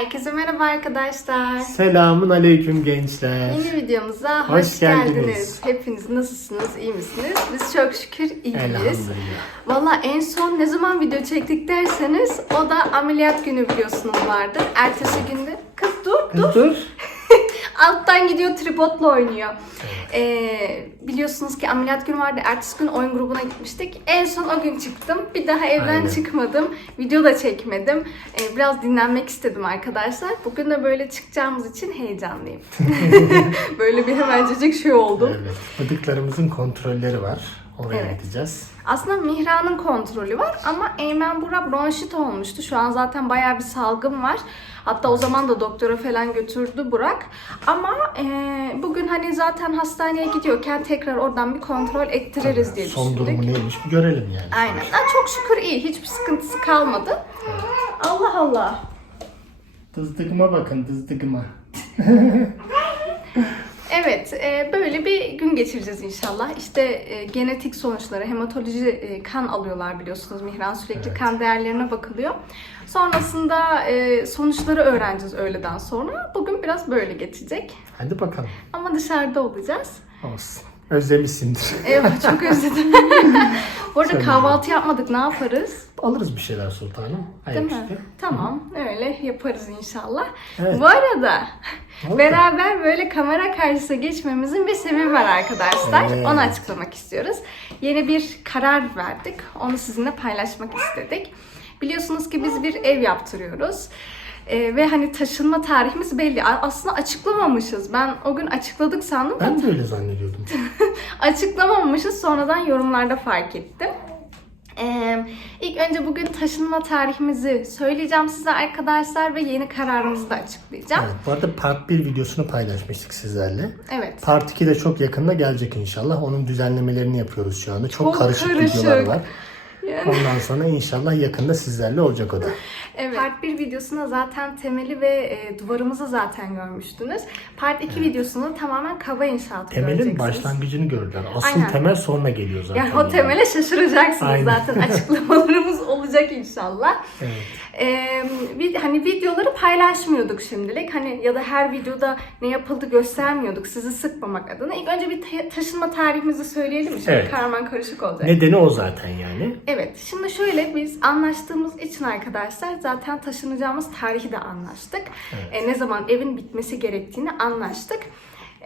Herkese merhaba arkadaşlar. Selamun aleyküm gençler. Yeni videomuza hoş, Hoş geldiniz. geldiniz. Hepiniz nasılsınız? iyi misiniz? Biz çok şükür iyiyiz. Elhamdülillah. Valla en son ne zaman video çektik derseniz o da ameliyat günü biliyorsunuz vardı. Ertesi günde kız dur dur Kız dur. alttan gidiyor tripodla oynuyor. Ee, biliyorsunuz ki ameliyat günü vardı. Ertesi gün oyun grubuna gitmiştik. En son o gün çıktım. Bir daha evden Aynen. çıkmadım. Video da çekmedim. Ee, biraz dinlenmek istedim arkadaşlar. Bugün de böyle çıkacağımız için heyecanlıyım. böyle bir hemencecik şey oldu. Evet. Bıdıklarımızın kontrolleri var. Oraya Evet. gideceğiz. Aslında Mihra'nın kontrolü var ama Eymen Bura bronşit olmuştu. Şu an zaten bayağı bir salgın var. Hatta o zaman da doktora falan götürdü Burak. Ama e, bugün hani zaten hastaneye gidiyorken tekrar oradan bir kontrol ettiririz diye Son düşündük. durumu neymiş bir görelim yani. Aynen. Ha, çok şükür iyi. Hiçbir sıkıntısı kalmadı. Allah Allah. Dızdıgıma bakın dızdıgıma. Evet, e, böyle bir gün geçireceğiz inşallah. İşte e, genetik sonuçları, hematoloji e, kan alıyorlar biliyorsunuz Mihran. Sürekli Evet. kan değerlerine bakılıyor. Sonrasında e, sonuçları öğreneceğiz öğleden sonra. Bugün biraz böyle geçecek. Hadi bakalım. Ama dışarıda olacağız. Olsun. Özlemişsindir. Evet, çok özledim. Bu arada Sen kahvaltı yapmadık, ne yaparız? Alırız bir şeyler sultanım. Değil Ayaküstü. mi? Tamam, öyle yaparız inşallah. Evet. Bu arada Ne oldu? beraber böyle kamera karşısına geçmemizin bir sebebi var arkadaşlar. Evet. Onu açıklamak istiyoruz. Yeni bir karar verdik. Onu sizinle paylaşmak istedik. Biliyorsunuz ki biz bir ev yaptırıyoruz. Ee, ve hani taşınma tarihimiz belli. Aslında açıklamamışız. Ben o gün açıkladık sandım. Ben de öyle zannediyordum. açıklamamışız. Sonradan yorumlarda fark ettim. Ee, ilk önce bugün taşınma tarihimizi söyleyeceğim size arkadaşlar ve yeni kararımızı da açıklayacağım. evet, bu arada part 1 videosunu paylaşmıştık sizlerle. Evet. Part 2 de çok yakında gelecek inşallah. Onun düzenlemelerini yapıyoruz şu anda. Çok, Çok karışık, karışık. videolar var. Yani- Ondan sonra inşallah yakında sizlerle olacak o da. Evet. Part 1 videosunda zaten temeli ve e, duvarımızı zaten görmüştünüz. Part 2 videosunda tamamen kaba inşaatı Temelin başlangıcını gördüler. Asıl Aynen. temel sonra geliyor zaten. Yani o temele şaşıracaksınız Aynen. zaten. Açıklamalarımız olacak inşallah. Evet. Ee, bir, hani videoları paylaşmıyorduk şimdilik. Hani ya da her videoda ne yapıldı göstermiyorduk sizi sıkmamak adına. İlk önce bir ta- taşınma tarihimizi söyleyelim mi? Şimdi Evet. karman karışık olacak. Nedeni o zaten yani. Evet, şimdi şöyle biz anlaştığımız için arkadaşlar zaten taşınacağımız tarihi de anlaştık. Evet. E, ne zaman evin bitmesi gerektiğini anlaştık.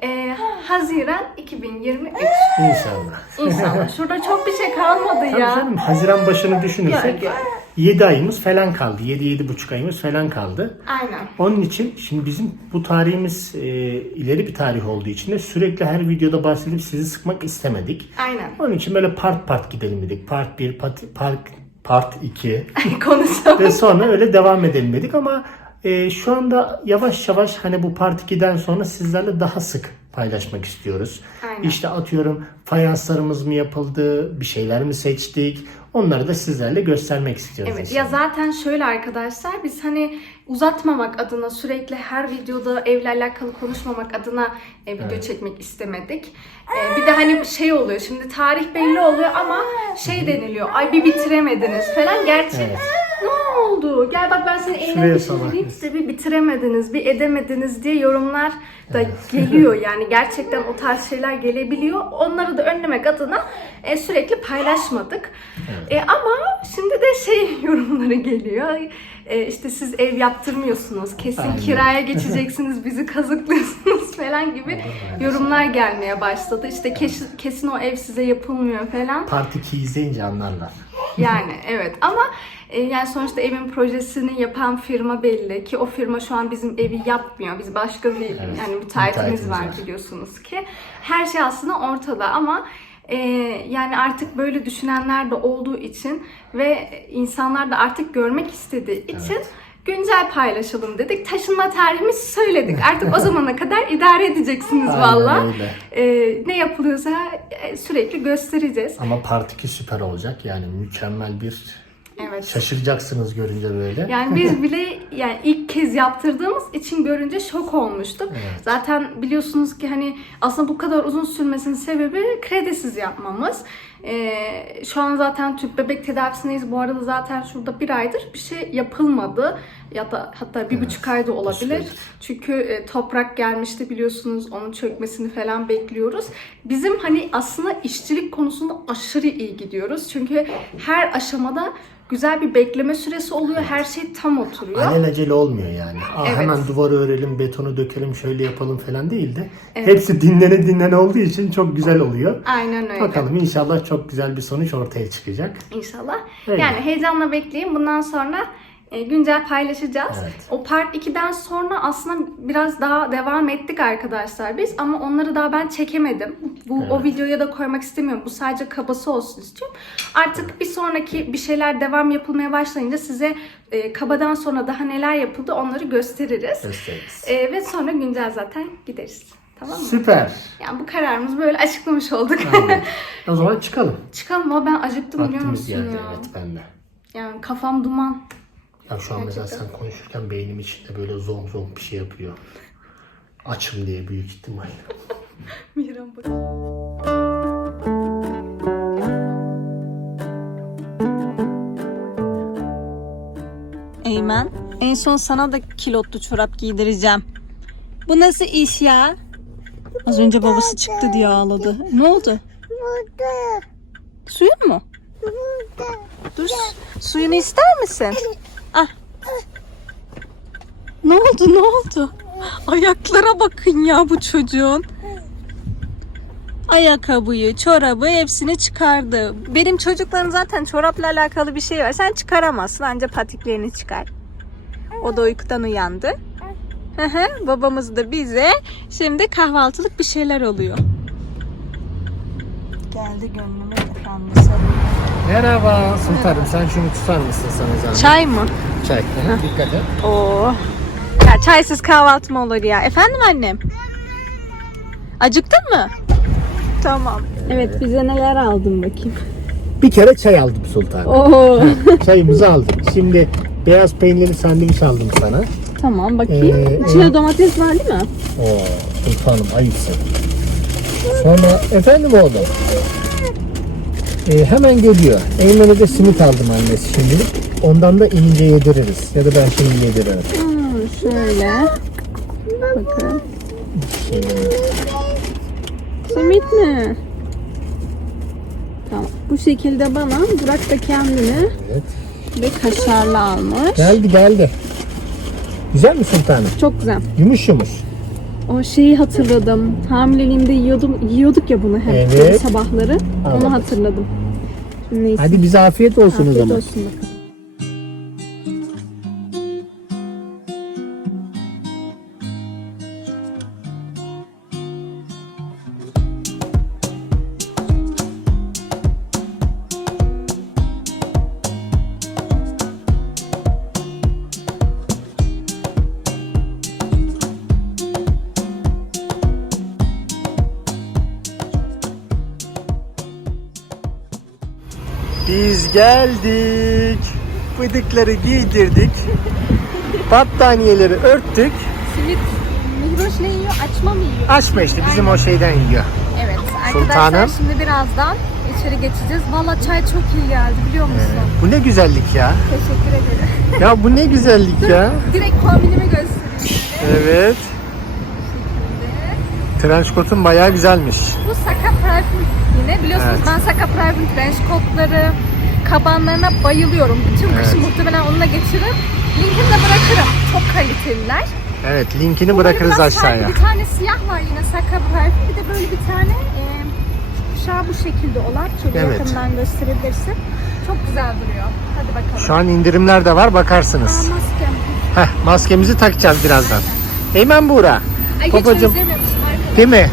E, Haziran 2023 İnşallah. İnşallah. Şurada çok bir şey kalmadı Tabii ya. canım Haziran başını düşünürsek Gel, 7 ayımız falan kaldı. 7-7,5 ayımız falan kaldı. Aynen. Onun için şimdi bizim bu tarihimiz e, ileri bir tarih olduğu için de sürekli her videoda bahsedip sizi sıkmak istemedik. Aynen. Onun için böyle part part gidelim dedik. Part 1, part, part, part 2 Konuşalım. ve sonra öyle devam edelim dedik ama e, şu anda yavaş yavaş hani bu part 2'den sonra sizlerle daha sık paylaşmak istiyoruz. Aynen. İşte atıyorum fayanslarımız mı yapıldı, bir şeyler mi seçtik? Onları da sizlerle göstermek istiyoruz. Evet ya inşallah. zaten şöyle arkadaşlar biz hani uzatmamak adına sürekli her videoda evle alakalı konuşmamak adına e, video çekmek istemedik. E, bir de hani şey oluyor şimdi tarih belli oluyor ama şey deniliyor ay bir bitiremediniz falan gerçi Evet. ne oldu gel bak ben senin elinden mısın? size bir bitiremediniz bir edemediniz diye yorumlar da geliyor yani gerçekten o tarz şeyler gelebiliyor onları da önlemek adına e, sürekli paylaşmadık. E, ama şimdi de şey yorumları geliyor. E, işte siz ev yaptırmıyorsunuz. Kesin Aynen. kiraya geçeceksiniz. Bizi kazıklıyorsunuz falan gibi Aynen. yorumlar gelmeye başladı. İşte kesin, kesin o ev size yapılmıyor falan. Part 2 izleyince anlarlar. Yani evet ama e, yani sonuçta evin projesini yapan firma belli ki o firma şu an bizim evi yapmıyor. Biz başka bir yani müteahhitimiz var. biliyorsunuz ki. Her şey aslında ortada ama e, yani artık böyle düşünenler de olduğu için ve insanlar da artık görmek istediği için güncel paylaşalım dedik. Taşınma tarihimizi söyledik. Artık o zamana kadar idare edeceksiniz valla. E, ne yapılıyorsa e, sürekli göstereceğiz. Ama part 2 süper olacak. Yani mükemmel bir Evet. şaşıracaksınız görünce böyle. Yani biz bile yani ilk kez yaptırdığımız için görünce şok olmuştuk. Evet. Zaten biliyorsunuz ki hani aslında bu kadar uzun sürmesinin sebebi kredisiz yapmamız. Ee, şu an zaten tüp bebek tedavisindeyiz. Bu arada zaten şurada bir aydır bir şey yapılmadı. Ya da hatta bir buçuk ayda olabilir. Evet. Çünkü e, toprak gelmişti biliyorsunuz. Onun çökmesini falan bekliyoruz. Bizim hani aslında işçilik konusunda aşırı iyi gidiyoruz. Çünkü her aşamada güzel bir bekleme süresi oluyor. Her şey tam oturuyor. Alelacele olmuyor yani. Aa, Evet. Hemen duvarı örelim, betonu dökelim, şöyle yapalım falan değil de. Hepsi dinlene dinlene olduğu için çok güzel oluyor. Aynen öyle. Bakalım inşallah çok güzel bir sonuç ortaya çıkacak. İnşallah. Öyle. Yani heyecanla bekleyin. Bundan sonra e, güncel paylaşacağız. Evet. O part 2'den sonra aslında biraz daha devam ettik arkadaşlar biz ama onları daha ben çekemedim. Bu o Evet. videoya da koymak istemiyorum. Bu sadece kabası olsun istiyorum. Artık bir sonraki bir şeyler devam yapılmaya başlayınca size e, kabadan sonra daha neler yapıldı onları gösteririz. Gösteririz. E, ve sonra güncel zaten gideriz. Tamam mı? Süper. Yani bu kararımızı böyle açıklamış olduk. Aynen. o zaman çıkalım. Çıkalım ama ben acıktım biliyor Vaktimiz musun geldi ya? evet ben de. Yani kafam duman. Ya şu an mesela Gerçekten. sen konuşurken beynim içinde böyle zong zong bir şey yapıyor. Açım diye büyük ihtimal. Mihran bak. Eymen, en son sana da kilotlu çorap giydireceğim. Bu nasıl iş ya? Az önce babası çıktı diye ağladı. Ne oldu? Suyun mu? Dur. Suyunu ister misin? Ne oldu? Ne oldu? Ayaklara bakın ya bu çocuğun. Ayakkabıyı, çorabı hepsini çıkardı. Benim çocuklarım zaten çorapla alakalı bir şey var. Sen çıkaramazsın anca patiklerini çıkar. O da uykudan uyandı. Babamız da bize şimdi kahvaltılık bir şeyler oluyor. Geldi gönlüme. Merhaba sultanım sen şunu tutar mısın sana zahmet? Çay mı? Çay. Aha, Dikkat et. Oo. Ya çaysız kahvaltı mı olur ya? Efendim annem? Acıktın mı? Tamam. Evet bize neler aldın bakayım. Bir kere çay aldım sultanım. Oo. Çayımızı aldık. Şimdi beyaz peynirli sandviç aldım sana. tamam bakayım. Ee, İçinde domates var değil mi? Oo sultanım ayıpsın. Sonra efendim oğlum. Ee, hemen geliyor. Eymen'e de simit aldım annesi şimdilik. Ondan da ince yediririz. Ya da ben şimdi yediririm. Hmm, şöyle. Bakın. Simit mi? Tamam. Bu şekilde bana Burak da kendini Evet. ve kaşarlı almış. Geldi geldi. Güzel mi sultanım? Çok güzel. Yumuş yumuş. O şeyi hatırladım. Hamileliğimde yiyordum, yiyorduk ya bunu hep Evet. sabahları. Onu hatırladım. Neyse. Hadi bize afiyet olsun o Afiyet zaman. olsun bakalım. Biz geldik. Fıdıkları giydirdik. Battaniyeleri örttük. Simit Mihroş ne yiyor? Açma mı yiyor? Açma işte bizim o şeyden yiyor. Evet. Sultanım. Arkadaşlar şimdi birazdan içeri geçeceğiz. Valla çay çok iyi geldi biliyor musun? Bu ne güzellik ya. Teşekkür ederim. Ya bu ne güzellik ya. Direkt kombinimi göstereyim. Evet. Trench coat'un bayağı güzelmiş. Bu Saka Parfüm yine. Biliyorsunuz Evet. ben Saka Parfüm trench coatları, kabanlarına bayılıyorum. Bütün kışı Evet. muhtemelen onunla geçiririm. Linkini de bırakırım. Çok kaliteliler. Evet linkini bırakırız Bunların biraz aşağıya. Bir tane siyah var yine Saka Parfüm. Bir de böyle bir tane e, kuşağı bu şekilde olan. Şöyle Evet. yakından gösterebilirsin. Çok güzel duruyor. Hadi bakalım. Şu an indirimler de var Aa, bakarsınız. maskem. Heh, maskemizi takacağız birazdan. Eymen Buğra. Ay Babacım değil mi?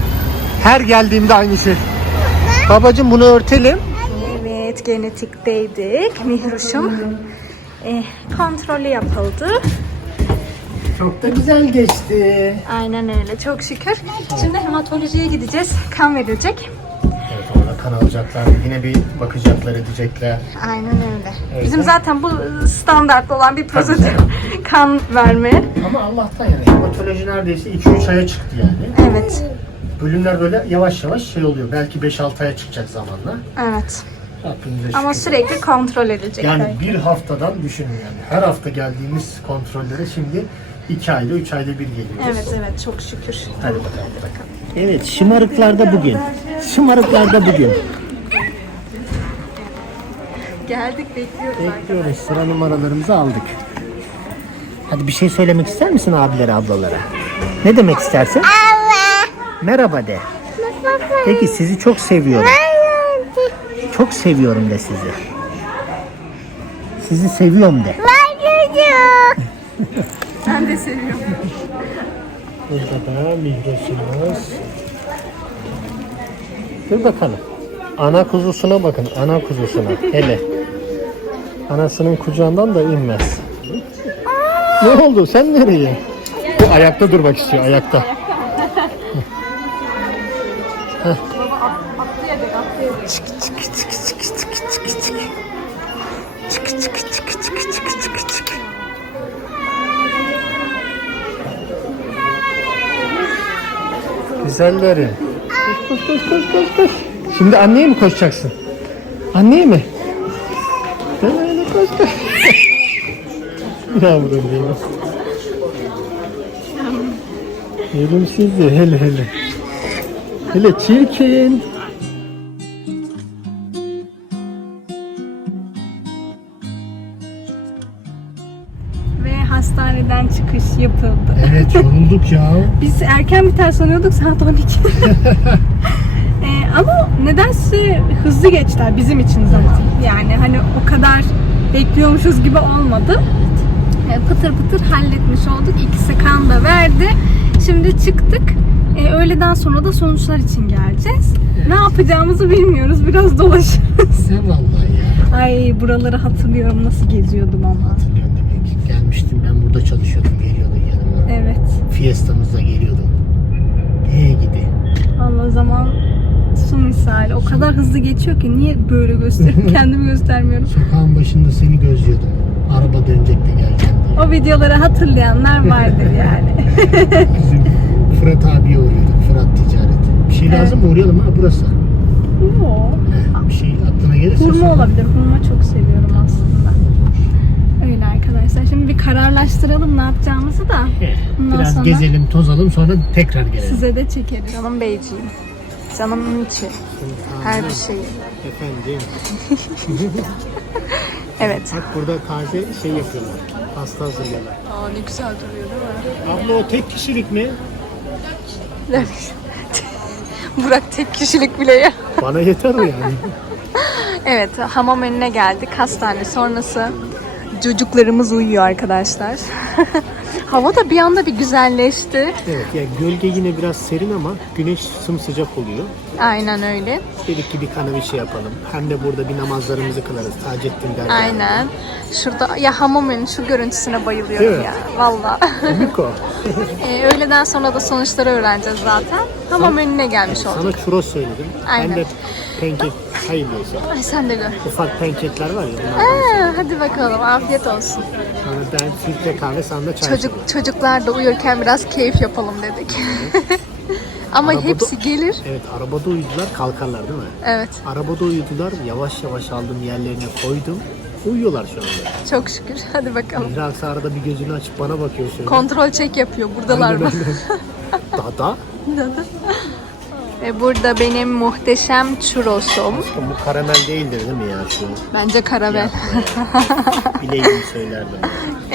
Her geldiğimde aynı şey. Babacım bunu örtelim. Evet, genetikteydik. Mihruş'um e, kontrolü yapıldı. Çok da güzel geçti. Aynen öyle, çok şükür. Şimdi hematolojiye gideceğiz. Kan verilecek. Evet orada kan alacaklar. Yine bir bakacaklar edecekler. Aynen öyle. Evet. Bizim zaten bu standart olan bir prosedür. kan verme. Ama Allah'tan yani hematoloji neredeyse 2-3 aya çıktı yani. Evet. bölümler böyle yavaş yavaş şey oluyor. Belki 5-6 aya çıkacak zamanla. Evet. Ama şükür. sürekli kontrol edecekler. Yani bir haftadan düşünün yani. Her hafta geldiğimiz kontrollere şimdi 2 ayda 3 ayda bir geliyoruz. Evet evet çok şükür. Hadi bakalım. Evet şımarıklarda bugün. Şımarıklarda bugün. Geldik bekliyoruz. Bekliyoruz. Sıra numaralarımızı aldık. Hadi bir şey söylemek ister misin abilere, ablalara? Ne demek istersin? Merhaba de. Peki sizi çok seviyorum. Çok seviyorum de sizi. Sizi seviyorum de. Ben de seviyorum. Burada da Migros'umuz. Dur bakalım. Ana kuzusuna bakın. Ana kuzusuna. Hele. Anasının kucağından da inmez. Ne oldu? Sen nereye? Bu ayakta durmak istiyor. Ayakta. Heh. Güzelleri. Koş, koş, koş, koş, koş. Şimdi anneye mi koşacaksın? Anneye mi? Böyle koş, koş. Yavrum benim. Yerim sizi hele hele. Hele çirkin. Ve hastaneden çıkış yapıldı. Evet yorulduk ya. Biz erken biter sanıyorduk saat 12. Ee, ama nedense hızlı geçtiler bizim için zaman. Yani hani o kadar bekliyormuşuz gibi olmadı. Ee, pıtır pıtır halletmiş olduk. İkisi kan da verdi. Şimdi çıktık. Ee, öğleden sonra da sonuçlar için geleceğiz. Ne yapacağımızı bilmiyoruz. Biraz dolaşırız. Ne vallahi ya. Ay buraları hatırlıyorum. Nasıl geziyordum ama. Hatırlıyorum demek. Gelmiştim ben burada çalışıyordum geliyordun yanıma. Evet. Fiesta'mızda geliyordun. Ee gidi. Allah zaman su misali. O kadar hızlı geçiyor ki niye böyle gösterip kendimi göstermiyorum. Sokağın başında seni gözlüyordum. Araba dönecek de geleceğim diye. O videoları hatırlayanlar vardır yani. Bizim Fırat abiye uğruyorduk. Fırat Ticaret. Bir şey lazım mı? Uğrayalım ha burası. Yo. Heh, bir şey aklına gelirse Hurma olabilir. Hurma çok seviyorum arkadaşlar. Şimdi bir kararlaştıralım ne yapacağımızı da. Heh, Ondan Biraz sonra- gezelim, tozalım sonra tekrar gelelim. Size de çekeriz. Canım beyciğim. Canımın içi. Her bir şeyi. Efendim. Evet. Bak burada taze şey yapıyorlar. Pasta hazırlıyorlar. Aa ne güzel duruyor değil mi? Abla o tek kişilik mi? Burak tek kişilik bile ya. Bana yeter o yani. Evet, hamam önüne geldik. Hastane sonrası. Çocuklarımız uyuyor arkadaşlar. Hava da bir anda bir güzelleşti. evet yani gölge yine biraz serin ama güneş sımsıcak oluyor. Aynen öyle. Dedik ki bir kana bir şey yapalım. Hem de burada bir namazlarımızı kılarız. Taceddin derdi. Aynen. Şurada ya hamam önü şu görüntüsüne Değil bayılıyorum mi? ya. Valla. Miko. ee, öğleden sonra da sonuçları öğreneceğiz zaten. Hamam önüne gelmiş olduk. Sana churros söyledim. Aynen. Ben de pankek hayırlısı. Ay sen de gör. Ufak pankekler var ya. Aa, hadi bakalım afiyet olsun. Sonra ben filtre kahve sana da çay. Çocuk çocuklar da uyurken biraz keyif yapalım dedik. Ama Arabada- hepsi gelir. Evet arabada uyudular kalkarlar değil mi? Evet. Arabada uyudular yavaş yavaş aldım yerlerine koydum. Uyuyorlar şu anda. Çok şükür. Hadi bakalım. Mihrak arada bir gözünü açıp bana bakıyor şöyle. Kontrol çek yapıyor. Buradalar mı? Dada. Ve burada benim muhteşem churrosum. Bu karamel değildir değil mi ya şu? Bence karavel. Bileydim söylerdim.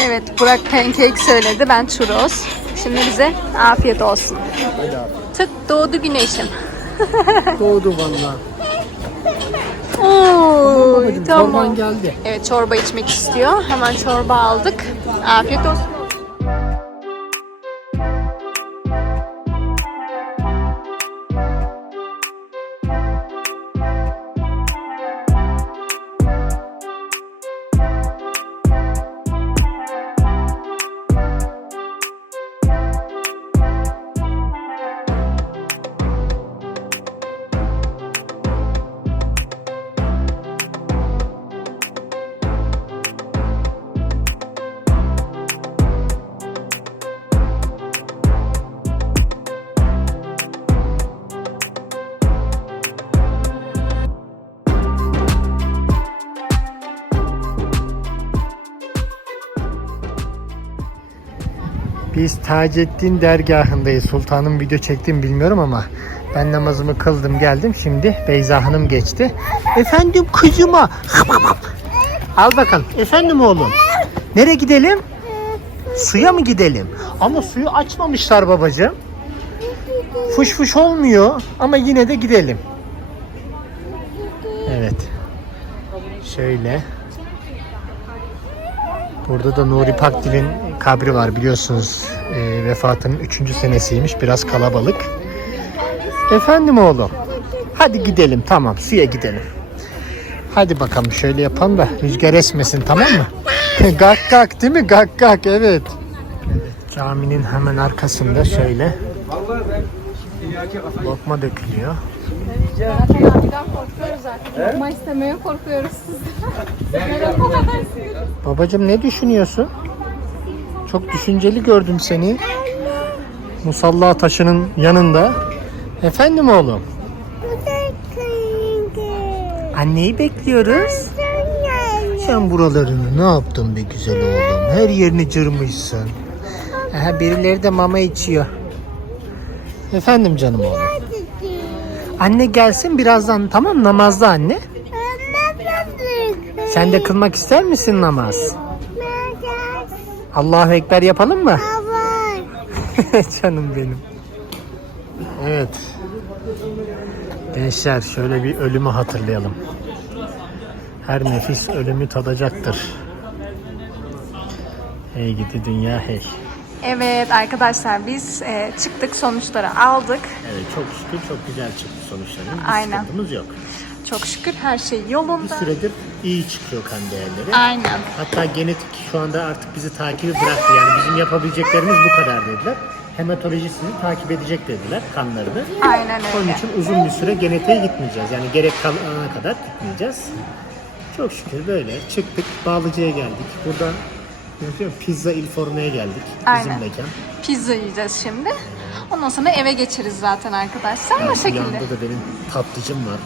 Evet Burak pancake söyledi. Ben churros. Şimdi bize afiyet olsun. Hadi abi. Tık doğdu güneşim. Doğdu valla. Oo, tamam. çorban geldi. Evet çorba içmek istiyor. Hemen çorba aldık. Afiyet olsun. Biz Taceddin dergahındayız. Sultanım video çektim bilmiyorum ama ben namazımı kıldım geldim. Şimdi Beyza Hanım geçti. Efendim kızıma. Al bakalım. Efendim oğlum. Nereye gidelim? Suya mı gidelim? Ama suyu açmamışlar babacığım. Fuş fuş olmuyor ama yine de gidelim. Evet. Şöyle. Burada da Nuri Pakdil'in kabri var biliyorsunuz. Ee, vefatının 3. senesiymiş. Biraz kalabalık. Efendim oğlum. Hadi gidelim tamam suya gidelim. Hadi bakalım şöyle yapalım da rüzgar esmesin tamam mı? gak gak değil mi? Gak gak evet. Caminin hemen arkasında şöyle lokma dökülüyor. Lokma istemeye korkuyoruz. Babacım ne düşünüyorsun? Çok düşünceli gördüm seni. Musalla taşının yanında. Efendim oğlum? Anneyi bekliyoruz. Sen buralarını ne yaptın be güzel oğlum? Her yerini cırmışsın. Aha, birileri de mama içiyor. Efendim canım oğlum. Anne gelsin birazdan tamam namazda anne. Sen de kılmak ister misin namaz? Allahu Ekber yapalım mı? Canım benim. Evet. Gençler şöyle bir ölümü hatırlayalım. Her nefis ölümü tadacaktır. Hey gidi dünya hey. Evet arkadaşlar biz e, çıktık sonuçları aldık. Evet çok şükür çok güzel çıktı sonuçlarımız. Aynen. sıkıntımız yok. Çok şükür her şey Bir yolunda. süredir iyi çıkıyor kan değerleri. Aynen. Hatta genetik şu anda artık bizi takibi bıraktı. Yani bizim yapabileceklerimiz bu kadar dediler. Hematoloji sizi takip edecek dediler kanlarını. Aynen Onun öyle. için uzun bir süre genetiğe gitmeyeceğiz. Yani gerek kalana kadar gitmeyeceğiz. Çok şükür böyle çıktık. Bağlıcı'ya geldik. Burada? Pizza Il Forno'ya geldik. Bizim Aynen. mekan. Pizza yiyeceğiz şimdi. Ondan sonra eve geçeriz zaten arkadaşlar. O şekilde. Yanında da benim tatlıcım var.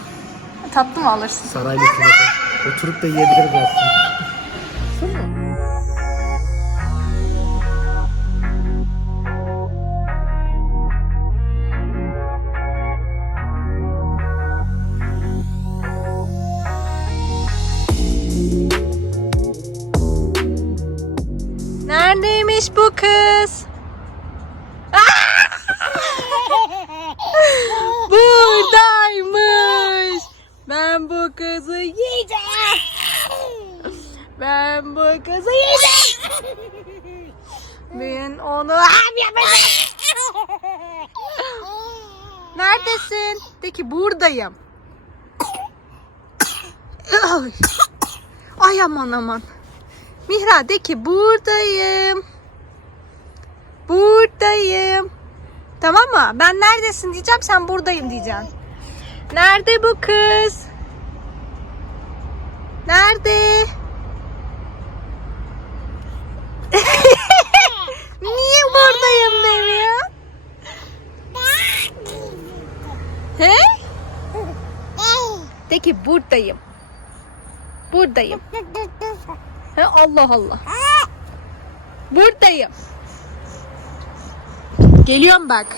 Tatlı mı alırsın? Saraylı künefe. Oturup da yiyebiliriz ki buradayım. Ay. Aman aman. Mihra de ki buradayım. Buradayım. Tamam mı? Ben neredesin diyeceğim sen buradayım diyeceksin. Nerede bu kız? Nerede? Niye buradayım demiyor? He? De ki buradayım. Buradayım. He, Allah Allah. Buradayım. Geliyorum bak.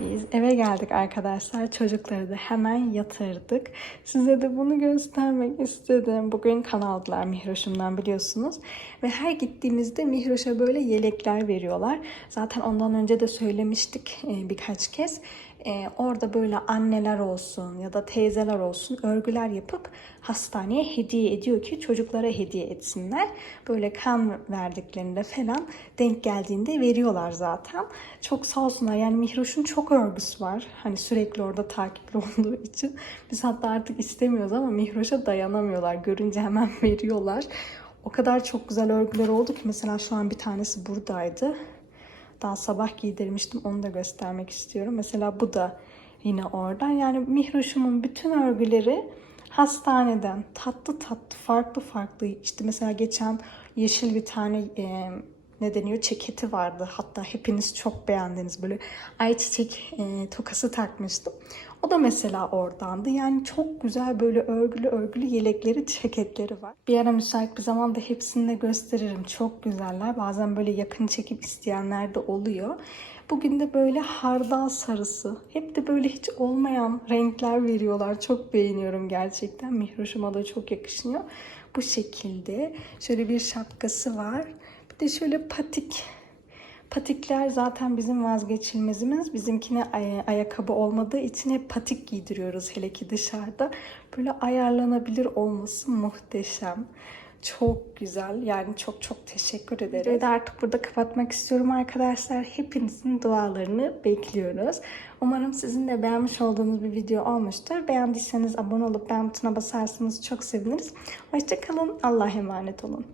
Biz eve geldik arkadaşlar. Çocukları da hemen yatırdık. Size de bunu göstermek istedim. Bugün kan aldılar Mihroş'umdan biliyorsunuz. Ve her gittiğimizde Mihroş'a böyle yelekler veriyorlar. Zaten ondan önce de söylemiştik e, birkaç kez. E, orada böyle anneler olsun ya da teyzeler olsun örgüler yapıp hastaneye hediye ediyor ki çocuklara hediye etsinler. Böyle kan verdiklerinde falan denk geldiğinde veriyorlar zaten. Çok sağ olsunlar. Yani Mihroş'un çok örgüsü var. Hani sürekli orada takipli olduğu için. Biz hatta artık istemiyoruz ama Mihroş'a dayanamıyorlar. Görünce hemen veriyorlar. O kadar çok güzel örgüler oldu ki mesela şu an bir tanesi buradaydı. Daha sabah giydirmiştim. Onu da göstermek istiyorum. Mesela bu da yine oradan. Yani Mihroş'umun bütün örgüleri hastaneden tatlı tatlı farklı farklı işte mesela geçen yeşil bir tane e, ne deniyor ceketi vardı. Hatta hepiniz çok beğendiniz böyle ayçiçek e, tokası takmıştım. O da mesela oradandı. Yani çok güzel böyle örgülü örgülü yelekleri, ceketleri var. Bir ara müsait bir zamanda hepsini de gösteririm. Çok güzeller. Bazen böyle yakın çekip isteyenler de oluyor. Bugün de böyle hardal sarısı. Hep de böyle hiç olmayan renkler veriyorlar. Çok beğeniyorum gerçekten. Mihroş'uma da çok yakışıyor. Bu şekilde. Şöyle bir şapkası var. Bir de şöyle patik Patikler zaten bizim vazgeçilmezimiz. Bizimkine ay- ayakkabı olmadığı için hep patik giydiriyoruz hele ki dışarıda. Böyle ayarlanabilir olması muhteşem. Çok güzel. Yani çok çok teşekkür ederim. Videoyu da artık burada kapatmak istiyorum arkadaşlar. Hepinizin dualarını bekliyoruz. Umarım sizin de beğenmiş olduğunuz bir video olmuştur. Beğendiyseniz abone olup beğen butonuna basarsanız çok seviniriz. Hoşçakalın. Allah'a emanet olun.